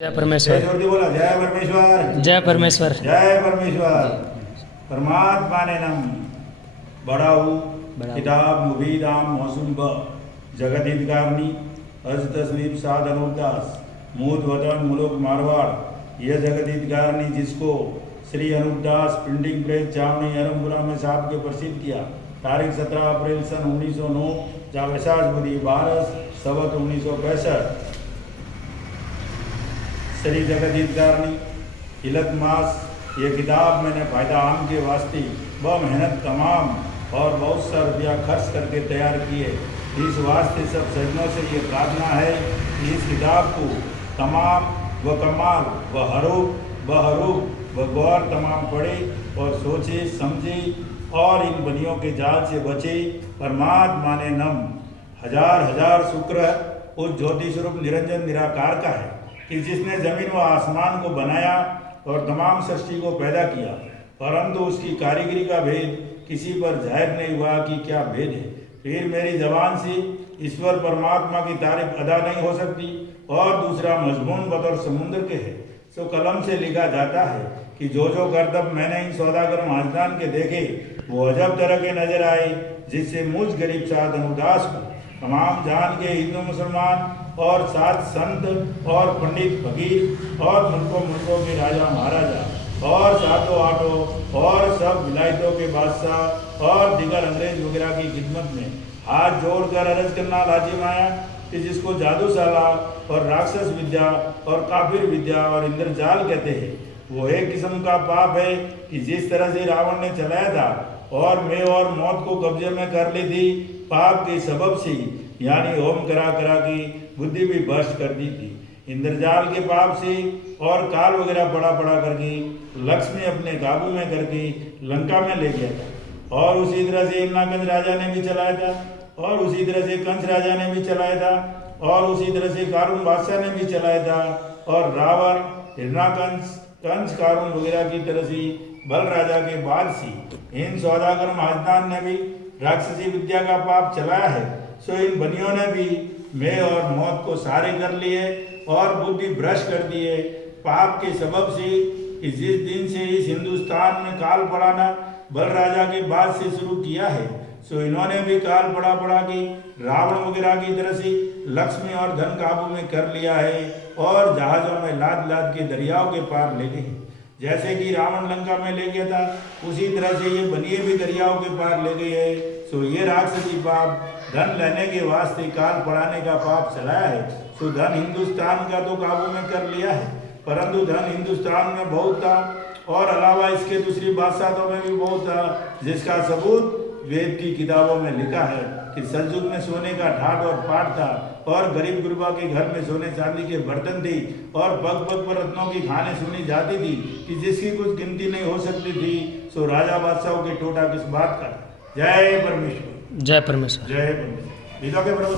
जय परमेश्वर। बोला जय परमेश्वर। जय परमेश्वर। जय परमेश्वर। परमात्मा ने नम बड़ाऊ किताब मुबीदाम मौसम ब जगत हितकारणी अज तस्वीर साध अनुपदास मूद वतन मुलुक मारवाड़। यह जगत हितकारणी जिसको श्री अनुपदास प्रिंटिंग प्रेस चावनी अरमपुरा में साहब के प्रसिद्ध किया तारीख 17 अप्रैल सन 1909 जा वैशाख बुधी 12 सवत 1965। श्री जगत हितकारणी इलत मास ये किताब मैंने फायदा आम के वास्ते ब मेहनत तमाम और बहुत सा रुपया खर्च करके तैयार किए। इस वास्ते सब सज्जनों से ये प्रार्थना है कि इस किताब को तमाम व कमाल व हरूफ व गौर तमाम पढ़े और सोचे समझे और इन बनियों के जाल से बचे। परमात्मा ने नम हजार हजार शुक्र उस ज्योति स्वरूप निरंजन निराकार का है कि जिसने जमीन व आसमान को बनाया और तमाम सृष्टि को पैदा किया, परंतु उसकी कारीगरी का भेद किसी पर जाहिर नहीं हुआ कि क्या भेद है। फिर मेरी जबान से ईश्वर परमात्मा की तारीफ अदा नहीं हो सकती। और दूसरा मजमून बतौर समुद्र के है सो कलम से लिखा जाता है कि जो करतब मैंने इन सौदागर महाजदान के देखे वो अजब तरह के नजर आए, जिससे मुझ गरीब साध अनुदास को तमाम जान के हिंदू मुसलमान और साथ संत और पंडित फकीर और मुल्कों के राजा महाराजा और सातों आठों और सब विलायतों के बादशाह और दिगर अंग्रेज वगैरह की खिदमत में हाथ जोड़कर अर्ज करना लाजिम आया कि जिसको जादूशाला और राक्षस विद्या और काफिर विद्या और इंद्रजाल कहते हैं, वो एक किस्म का पाप है कि जिस तरह से रावण ने चलाया था और मैं और मौत को कब्जे में कर ली थी, पाप के सबब से यानी होम करा की बुद्धि भी भ्रष्ट कर दी थी। इंद्रजाल के पाप से और काल वगैरह पड़ा करके लक्ष्मी अपने काबू में करके लंका में ले गया था। और उसी तरह से हिरणाकंस राजा ने भी चलाया था और उसी तरह से कंस राजा ने भी चलाया था और उसी तरह से कारून बादशाह ने भी चलाया था। और रावण हिरणाकंस कंस कारून वगैरह की तरह से बल राजा के बाद से इन सौदागर महाजदान ने भी राक्षसी विद्या का पाप चलाया है। सो इन बनियों ने भी मैं और मौत को सारे कर लिए और बुद्धि भ्रष्ट कर दिए पाप के सबब से कि जिस दिन से इस हिंदुस्तान में काल पड़ाना बल राजा के बाद से शुरू किया है, सो इन्होंने भी काल पड़ा कि रावण वगैरह की तरह से लक्ष्मी और धन काबू में कर लिया है और जहाजों में लाद के दरियाओं के पार ले गए। जैसे कि रावण लंका में ले गया था, उसी तरह से ये बनिए भी दरियाओं के पार ले गई है। सो ये राक्षसी पाप धन लेने के वास्ते काल पढ़ाने का पाप चलाया है। सो धन हिंदुस्तान का तो काबू में कर लिया है, परंतु धन हिंदुस्तान में बहुत था और अलावा इसके दूसरी बादशाहों में भी बहुत था, जिसका सबूत वेद की किताबों में लिखा है कि सलजुग में सोने का ठाट और पाट था और गरीब गुरबा के घर में सोने चांदी के बर्तन थी और पग पर रत्नों की खाने सुनी जाती थी कि जिसकी कुछ गिनती नहीं हो सकती थी। सो राजा बादशाहों के टोटा किस बात का। जय परमेश्वर। जय परमेश्वर। जय परमेश्वर।